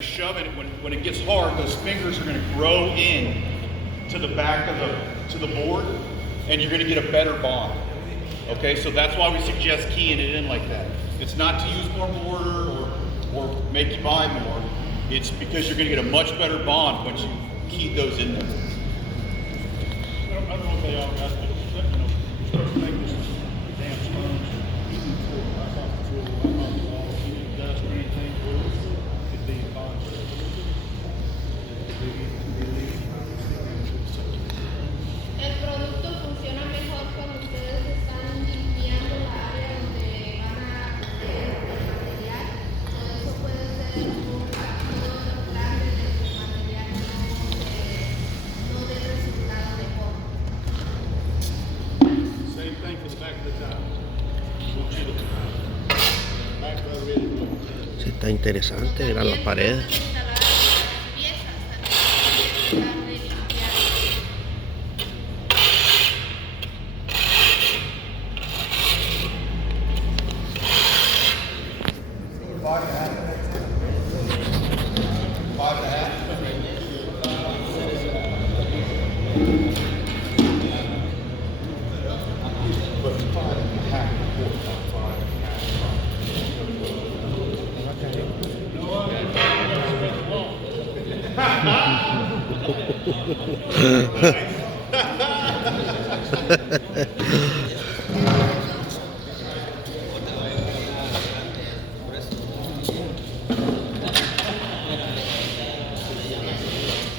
Shoving it, when it gets hard, those fingers are going to grow in to the back of the board, and you're going to get a better bond. Okay, so that's why we suggest keying it in like that. It's not to use more mortar or make you buy more. It's because you're going to get a much better bond once you key those in there. I don't know if they all got this, start to make this damn sponge. I thought dust or anything could be a bond. El producto funciona mejor cuando ustedes están limpiando la área donde van a meter el material. Por eso puede ser un acto grande de que el material no dé resultado mejor. Same thing for the back of the tile. Back of the really. Sí, está interesante, mira las paredes.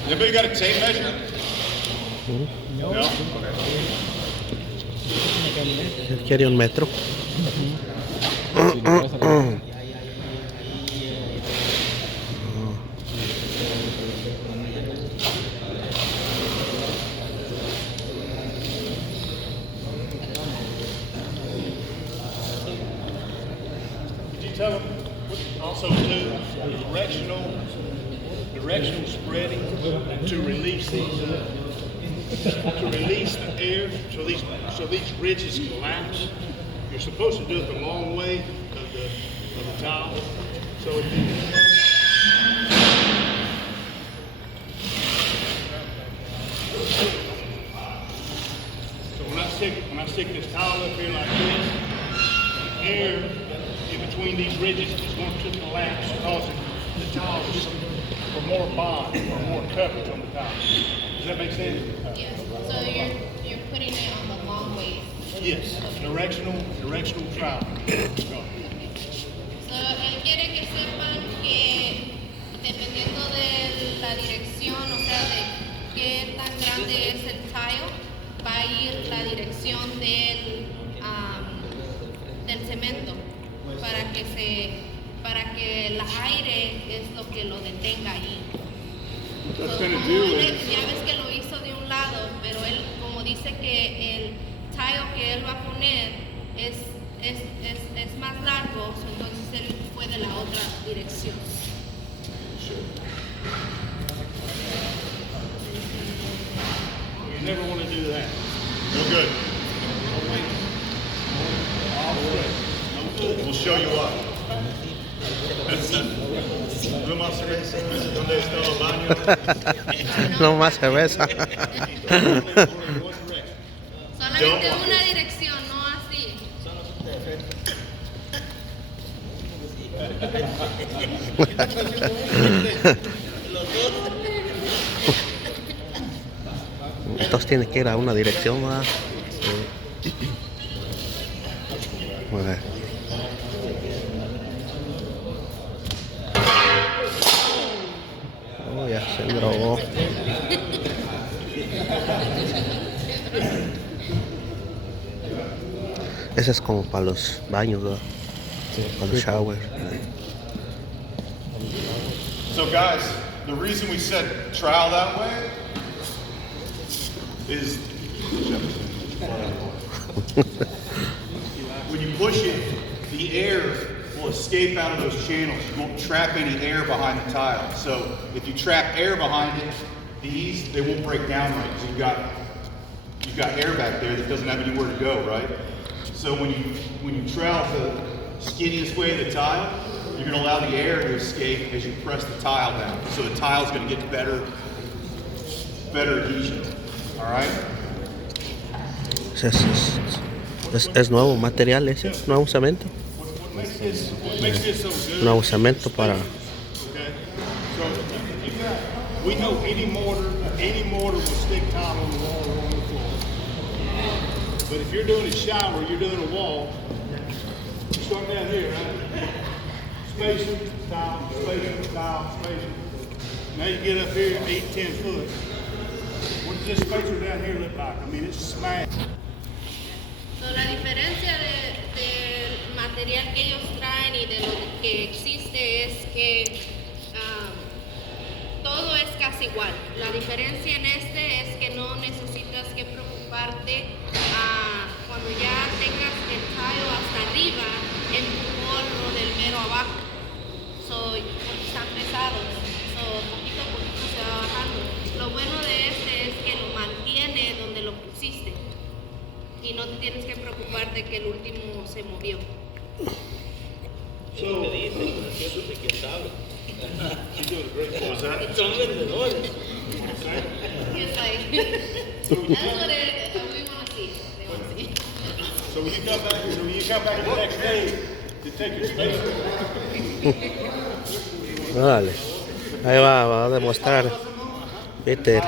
Anybody got a tape measure? No. Él quiere un metro. Did you tell them also too, directional spreading to release these, to release the air so these ridges collapse. You're supposed to do it the long way of the tile. So it So when I stick this towel up here like this, the air in between these ridges is going to collapse, causing the towel for more bond or more coverage on the towel. Does that make sense? Yes. So you're putting it on the long way. Yes. Directional trowel. So él quiere que sepan que dependiendo de la dirección, o sea, de qué tan grande es el tile, va a ir la dirección del cemento para que el aire es lo que lo detenga ahí. So, ya ves que lo hizo de un lado, pero él, como dice que el tile que él va a poner es más largo, so entonces él fue de la otra dirección. You never want to do that. No good. We'll show you what. No más cerveza. ¿Dónde está el baño? No más cerveza. Solamente una dirección, no así. Entonces tiene que ir a una dirección, ¿verdad? Sí. Oh, ya se drogó. Ese es como para los baños, ¿verdad? Para los showers. So guys, the reason we said trowel that way is when you push it, the air will escape out of those channels. You won't trap any air behind the tile. So if you trap air behind it, they won't break down right because you've got air back there that doesn't have anywhere to go, right? So when you trowel the skinniest way of the tile, you're going to allow the air to escape as you press the tile down. So the tile's going to get better adhesion. All right? Es nuevo material ese, nuevo cemento. What makes this so good? Nuevo cemento para... Okay. So you got, we know any mortar will stick tile on the wall or on the floor. But if you're doing a shower, you're doing a wall, you start down here, right? Spacing, tile, spacing, tile, spacing. Now you get up here 8, 10 foot. What does this spacer down here look like? I mean, it's smashed. So, la diferencia del material que ellos traen y de lo que existe es que todo es casi igual. La diferencia en este es que no necesitas que preocuparte cuando ya tengas el tallo hasta arriba, empujarlo del mero abajo. Porque están pesados. Poquito a poquito se va bajando. Lo bueno de este es que lo mantiene donde lo pusiste. Y no te tienes que preocupar de que el último se movió. So, It's like, that's what we want to see. They want to see. So when you come back the next day to take your spacer, Dale. Ahí va a demostrar Peter.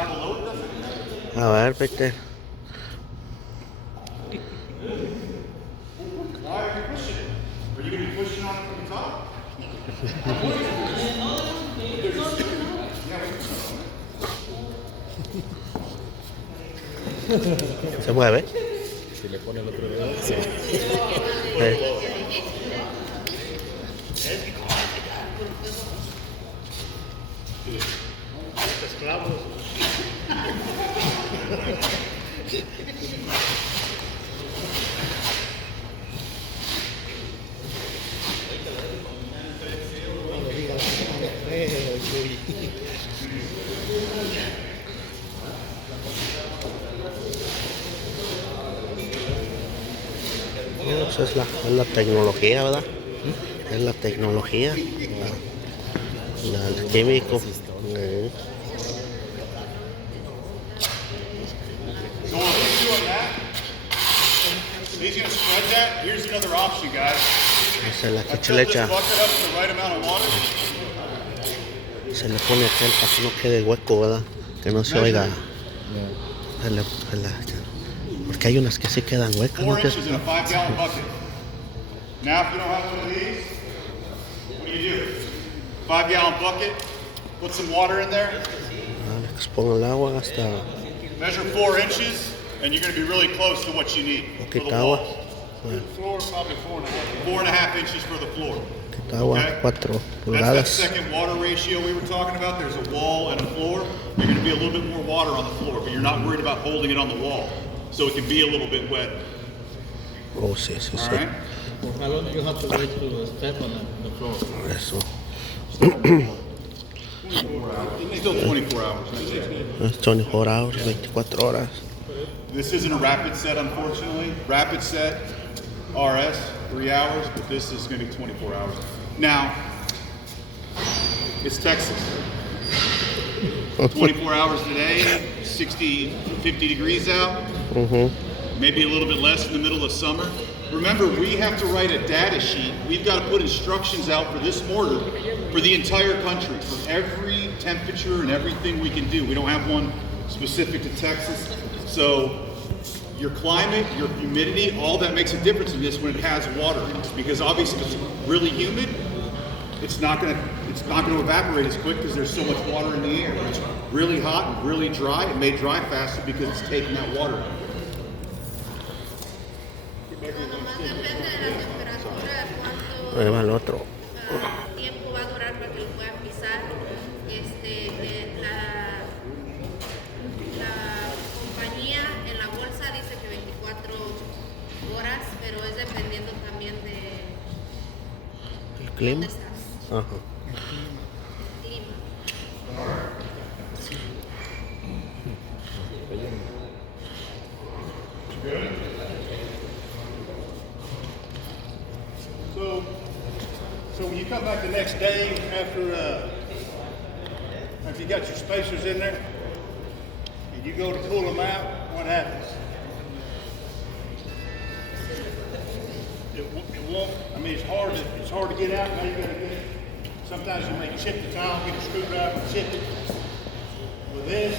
A ver, Peter. Why are you pushing it? Are you going to be pushing on it from the top? ¿Se mueve? Si le pone el otro dedo. Sí. esclavos. Eso es la tecnología, ¿verdad? Es la tecnología, el químico. So while he's doing that, he's going to spread that. Here's another option, guys. Esa es la que se Fill le this echa, bucket up to the right amount of water. se le pone acá para que no quede hueco, ¿verdad? Que no se oiga. Porque hay unas que sí quedan huecas, 4 ¿no? inches in a 5-gallon bucket. Now, if you don't have one of these, what do? 5-gallon bucket. Put some water in there. Que ponga el agua hasta Measure 4 inches, and you're going to be really close to what you need for the poquita agua. walls. Floor probably 4.5 inches for the floor. Poquita agua, Okay. 4 That's that pulgadas. second water ratio we were talking about. There's a wall and a floor. You're going to be a little bit more water on the floor, but you're not worried about holding it on the wall. So it can be a little bit wet. Oh, sí, sí, All sí. right? How long do you have to wait to step on the floor? Eso. Still 24 hours. Es 24 hours, 24 horas. This isn't a rapid set, unfortunately. Rapid set, RS, 3 hours, but this is going to be 24 hours. Now, it's Texas. 24 hours today, 60, 50 degrees out. Maybe a little bit less in the middle of summer. Remember, we have to write a data sheet. We've got to put instructions out for this mortar for the entire country, for every temperature and everything we can do. We don't have one specific to Texas. So your climate, your humidity, all that makes a difference in this when it has water in it. Because obviously if it's really humid, it's not going to evaporate as quick because there's so much water in the air. If it's really hot and really dry, it may dry faster because it's taking that water in. Nomás depende de la temperatura, Ahí va el cuánto otro. tiempo va a durar para que lo puedan pisar. La compañía en la bolsa dice que 24 horas, pero es dependiendo también de El clima. dónde estás. Ajá. Clima. So when you come back the next day, after you got your spacers in there, and you go to pull them out, what happens? It won't. I mean, it's hard to get out. Now you gotta get it. Sometimes you may chip the tile, get a screwdriver, and chip it. With this,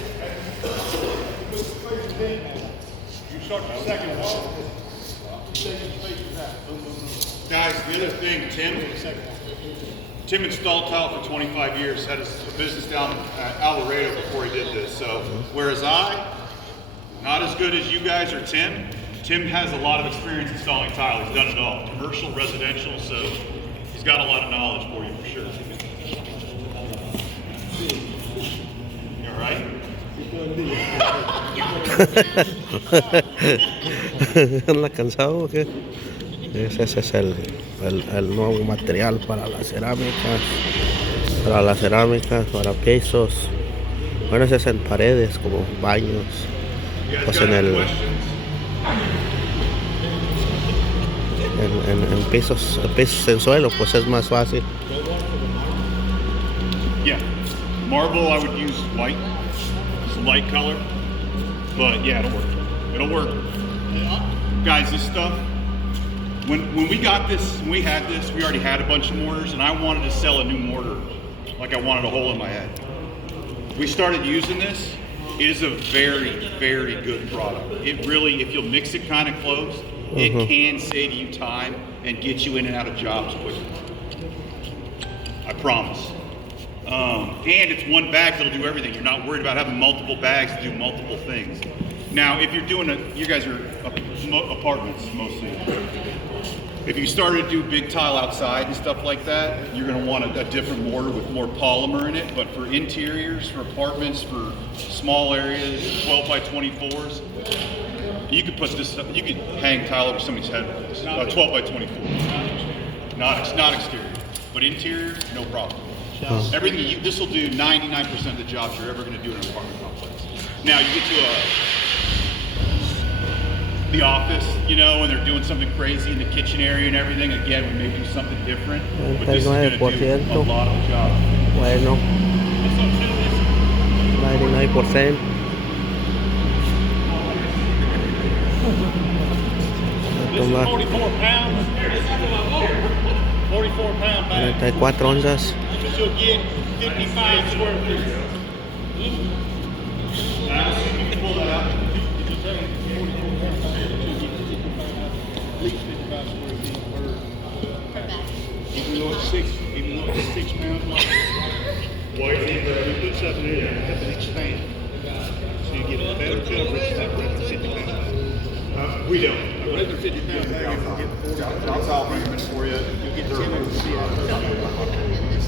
you start the second wall. You take the spacers out. Boom, boom, boom. Guys, the other thing, Tim installed tile for 25 years, had a business down at Alvarado before he did this. So, whereas not as good as you guys or Tim has a lot of experience installing tile. He's done it all, commercial, residential, so he's got a lot of knowledge for you for sure. You all right? ¿Anda cansado o qué? Ese es el nuevo material para las cerámicas. Para pisos. Bueno, ese es en paredes, como baños. Pues en pisos en suelo, pues es más fácil. Yeah, marble I would use white, it's a light color, but yeah, it'll work. Guys, this stuff, when we got this, when we had this, we already had a bunch of mortars, and I wanted to sell a new mortar, like I wanted a hole in my head. We started using this. It is a very, very good product. It really, if you'll mix it kind of close, it can save you time and get you in and out of jobs quicker. I promise. And it's one bag that'll do everything. You're not worried about having multiple bags to do multiple things. Now, if you're doing you guys are apartments mostly. If you started to do big tile outside and stuff like that, you're gonna want a different mortar with more polymer in it. But for interiors, for apartments, for small areas, 12 by 24s, you could put this up, you could hang tile over somebody's head with this. 12 by 24. Not exterior, but interior, no problem. Everything this will do 99% of the jobs you're ever going to do in an apartment complex. Now you get to the office, you know, and they're doing something crazy in the kitchen area and everything. Again, we may do something different, but this is going to do a lot of the job. Bueno, 99%. This is 44 pounds. 44-pound bag. 44 onzas. But you'll get 55 square feet. Pull that out. If you tell them 44 pounds, you'll get 55, at least 55 square feet per bag. Even though it's 6 pounds long. You put something in there, have it expand. So you get a better coverage than a regular 50-pound bag. We don't. A regular 50-pound bag, you can get 40. I'll bring them in for you. You get 10 of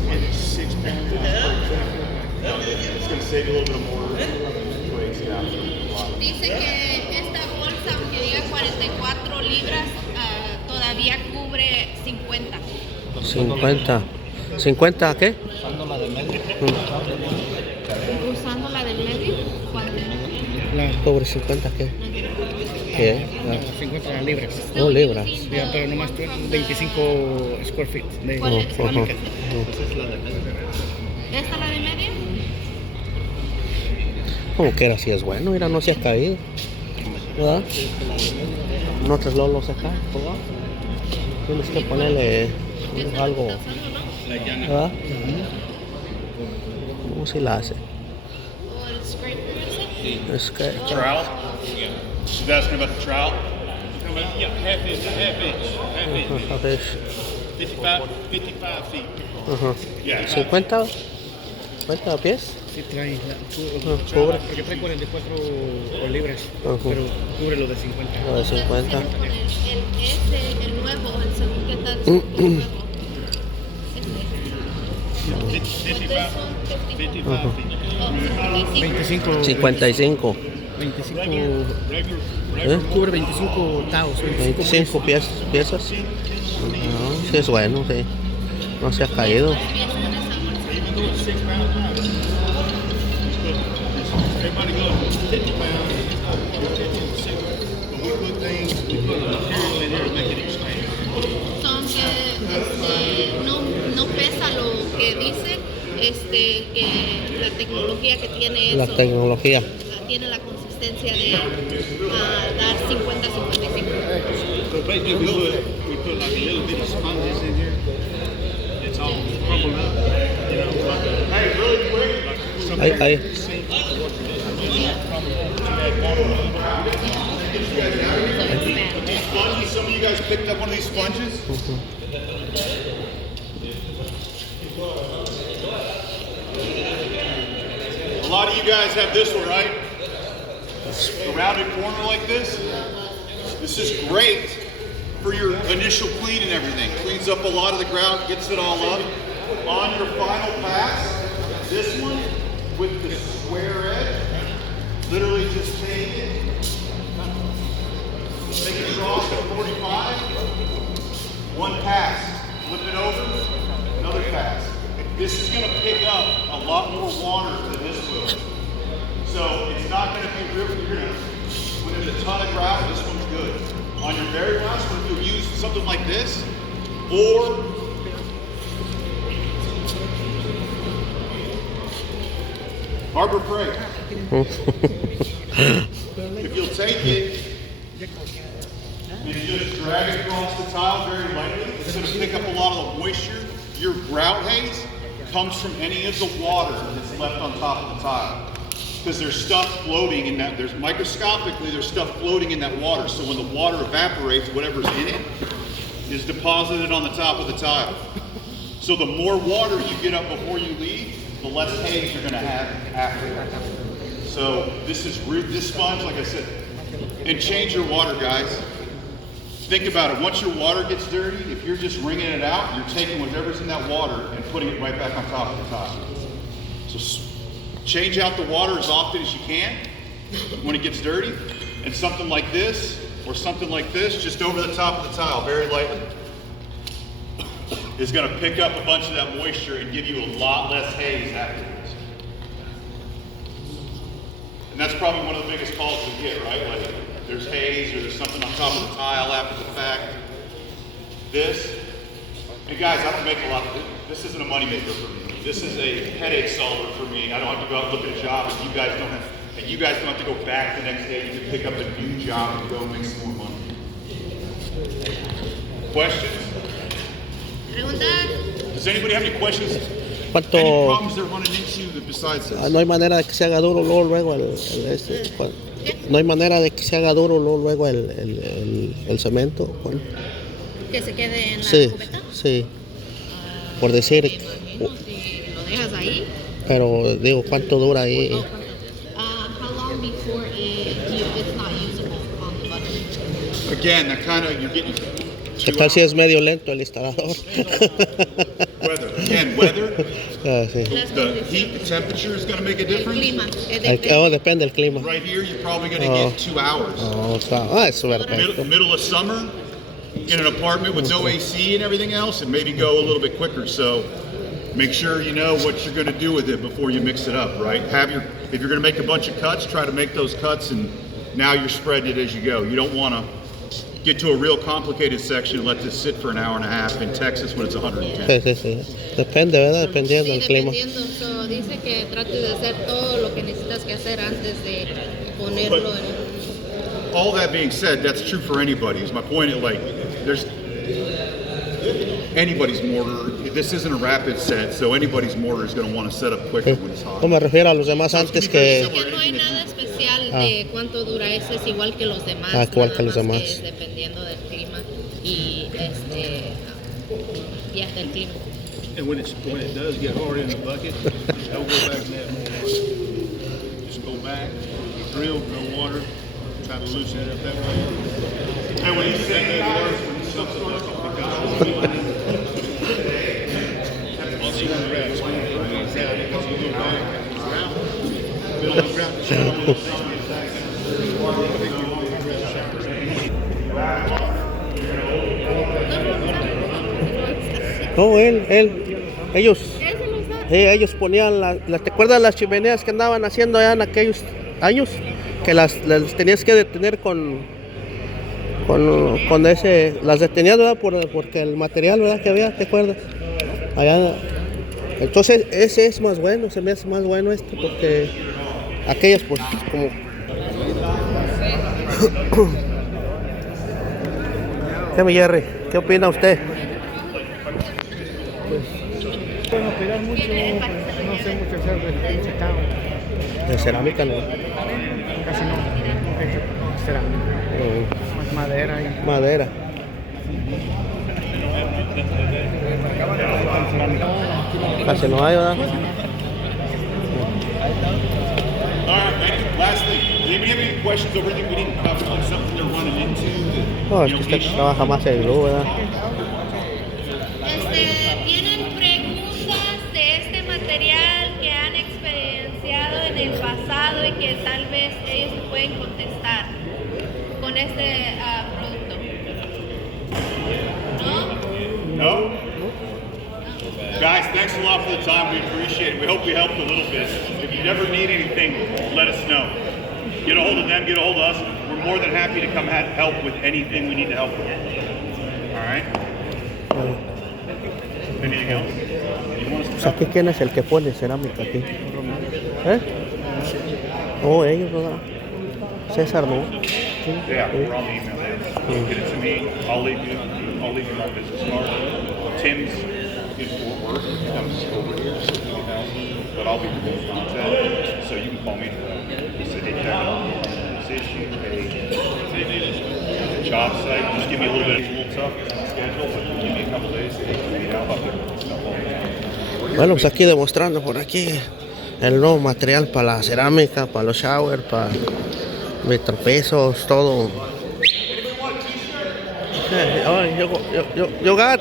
and it's 6 pounds. It's going to save you a little bit more weight. Dice que esta bolsa, aunque diga 44 libras, todavía cubre 50. 50. ¿50 qué? Usando la de medio. Usando la del medio, ¿cuánto? ¿Sobre 50 qué? ¿Qué? 50 libras. No, libras. Ya, pero nomás 25 square feet de ¿Cuál es? cerámica. Ujú. Esa es la de medio. ¿Esta la de medio? Como que era, si es bueno, mira, no se ha caído. ¿Verdad? No te lo sacar, ¿verdad? Tienes que ponerle algo, La llana. ¿verdad? ¿Cómo se la hace? ¿O el scraper ese? Es que... Trowel? She's asking about the trowel. Yeah, half inch. A ver. 55 feet. Ajá. Yeah. 50 pies. Sí trae Cubre. porque trae 44 libras, Ajá. pero cubre lo de 50. Lo de 50. El nuevo, el segundo que está el nuevo. 55 Ajá. feet. 25. 55. 25. ¿Eh? Cubre 25 taos. 25 piezas. No, sí es bueno, sí. No se ha caído. Everybody goes 50 pounds, you're 50 and 60. But we put material in here to make it expand. Son que no pesa lo que la tecnología que tiene eso. La tecnología. Tiene la consistencia de dar 50-55. So basically, we put like a little bit of sponges in here. It's all crumbled up, you know. Hey, really quick. Ahí. These sponges, some of you guys picked up one of these sponges? A lot of you guys have this one, right? A rounded corner like this. This is great for your initial clean and everything. Cleans up a lot of the ground, gets it all up. On your final pass, this one with the square edge, literally just take it, take it across at 45, one pass, flip it over, another pass. This is gonna pick up a lot more water than this will. So it's not gonna be real, you're gonna, when there's a ton of gravel, this one's good. On your very last one, you'll use something like this, or Harbor Freight. If you'll take it and just drag it across the tile very lightly, it's going to pick up a lot of the moisture. Your grout haze comes from any of the water that's left on top of the tile. Because there's stuff floating in that, microscopically, there's stuff floating in that water. So when the water evaporates, whatever's in it is deposited on the top of the tile. So the more water you get up before you leave, the less haze you're gonna have after. So this sponge, like I said, and change your water, guys. Think about it, once your water gets dirty, if you're just wringing it out, you're taking whatever's in that water and putting it right back on top of the tile. So change out the water as often as you can when it gets dirty, and something like this, or something like this, just over the top of the tile, very lightly, is gonna pick up a bunch of that moisture and give you a lot less haze afterwards. And that's probably one of the biggest calls we get, right? Like, there's haze or there's something on top of the tile after the fact. This, and guys, I don't make a lot of this isn't a moneymaker for me. This is a headache solver for me. I don't have to go out and look at a job, and you guys don't have to go back the next day. You can pick up a new job and go make some more money. Questions? Does anybody have any questions? Any problems they're running into besides this? No hay manera de que se haga duro luego no hay manera de que se haga duro luego el cemento, Juan. Que se quede en la cubeta. Sí. Por decir. Si lo dejas ahí. Pero digo, ¿cuánto dura ahí? How long before it's not usable on the butter? Again, that kind of you're getting. ¿Qué tal si es medio lento el instalador? Weather. Again, weather. Sí. The heat, the temperature is going to make a difference. Depende del clima. Right here, you're probably going to get 2 hours. Eso es perfecto. Middle of summer, in an apartment with no AC and everything else, and maybe go a little bit quicker. So make sure you know what you're going to do with it before you mix it up, right? If you're going to make a bunch of cuts, try to make those cuts, and now you're spreading it as you go. You don't want to get to a real complicated section and let this sit for an hour and a half in Texas when it's 110. Sí. Depende, ¿verdad? Dependiendo del clima. So, dice que trates de hacer todo lo que necesitas que hacer antes de ponerlo en. All that being said, that's true for anybody. Is my point. Like, there's anybody's mortar. This isn't a rapid set, so anybody's mortar is going to want to set up quicker when it's hot. No me refiero a los demás antes que. Que no hay nada especial de cuánto dura ese, es igual que los demás. Igual que los demás. Que es dependiendo del clima y hasta el clima. And when it does get hard in the bucket, just don't go back in that more. Just go back, drill no water, try to loosen it up that way. And when you say I'll see when the ground's going down because you go back and ground, build the ground to show all those things. No, ellos ponían ¿te acuerdas las chimeneas que andaban haciendo allá en aquellos años? Que las tenías que detener con ese, las detenías, ¿verdad? Porque el material, ¿verdad? Que había, ¿te acuerdas? Allá Entonces ese es más bueno, se me hace más bueno este porque aquellos pues como... ¿Qué me Jerry? ¿Qué opina usted? Pueden operar mucho, pues, no sé mucho hacer del secado. De cerámica no. Casi no hecho cerámica. Más madera y Madera. Casi no hay, ¿verdad? All right, man. Last thing. Does anybody have any questions over anything we didn't cover, like something they're running into? No, es que usted trabaja más en glue, ¿verdad? ¿Tienen preguntas de este material que han experienciado en el pasado y que tal vez ellos pueden contestar con este producto? ¿No? No? Guys, thanks a lot for the time. We appreciate it. We hope we helped a little bit. If you ever need anything, let us know. Get a hold of them, get a hold of us. We're more than happy to come help with anything we need to help with. All right? Anything else? You want us to Pues aquí, ¿quién es el que pone cerámica aquí? ¿Eh? Oh, ellos, ¿verdad? César, ¿no? Sí. Yeah, we're on the email there. Get it to me. I'll leave you my business card. Tim's in Fort Worth. He comes over here, so he can help. But I'll be in contact, so you can call me. He said, hey, check out this issue. Hey, job site. Just give me a little bit. It's a little tough schedule, but give me a couple days to get out of it. Bueno, pues aquí demostrando por aquí el nuevo material para la cerámica, para los showers, para metropesos, todo. Yo got.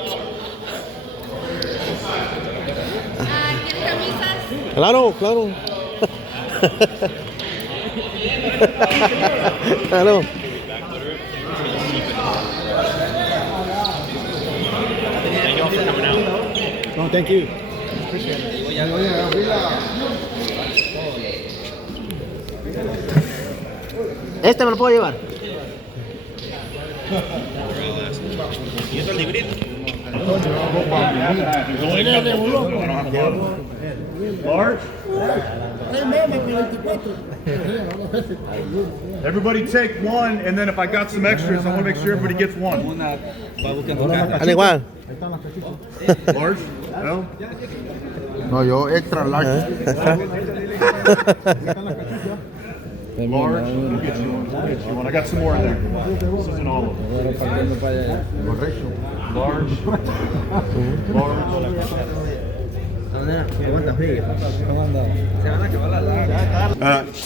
¿Quieren camisas? Claro, claro. Claro. No, thank you. Este me lo puedo llevar. Large? Everybody take one, and then if I got some extras, I want to make sure everybody gets one. Al igual. Large? No? No, yo extra large. Large? We'll get you one. We'll get you one. I got some more in there. This isn't all of them. Large? Large?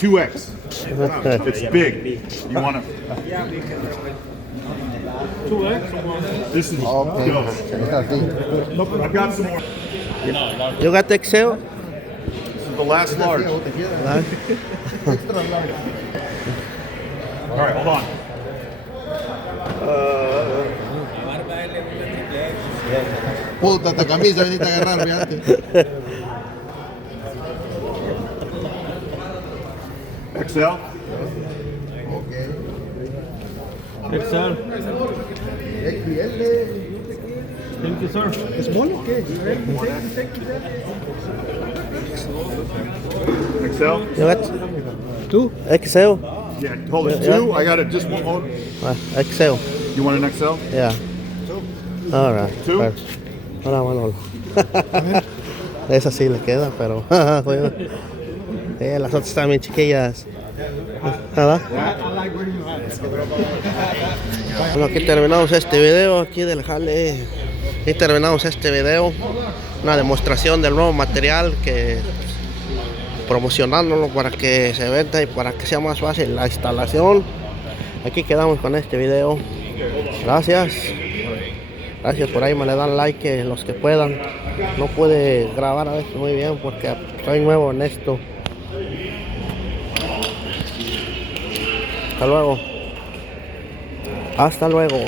2X. It's big. You want to... 2X? This is... Okay. Go. Es así. I've got some more. You got the Excel? This is the last large. All right, hold on. Puta, esta camisa veniste a agarrar, fíjate. XL? Excel. XL. Thank you, sir. ¿Small o qué? XL? You got ¿Tú? Excel? Yeah, hold it. Two? I got it. Just one more. Excel. You want an XL? Yeah. All right. Two? Ahora, bueno. Esa sí le queda, pero las otras están bien chiquillas. ¿Verdad? Bueno, aquí terminamos este video aquí del jale. Aquí terminamos este video. Una demostración del nuevo material que promocionándolo para que se venda y para que sea más fácil la instalación. Aquí quedamos con este video. Gracias. Gracias, por ahí me le dan like los que puedan. No pude grabar a veces muy bien porque soy nuevo en esto. Hasta luego. Hasta luego.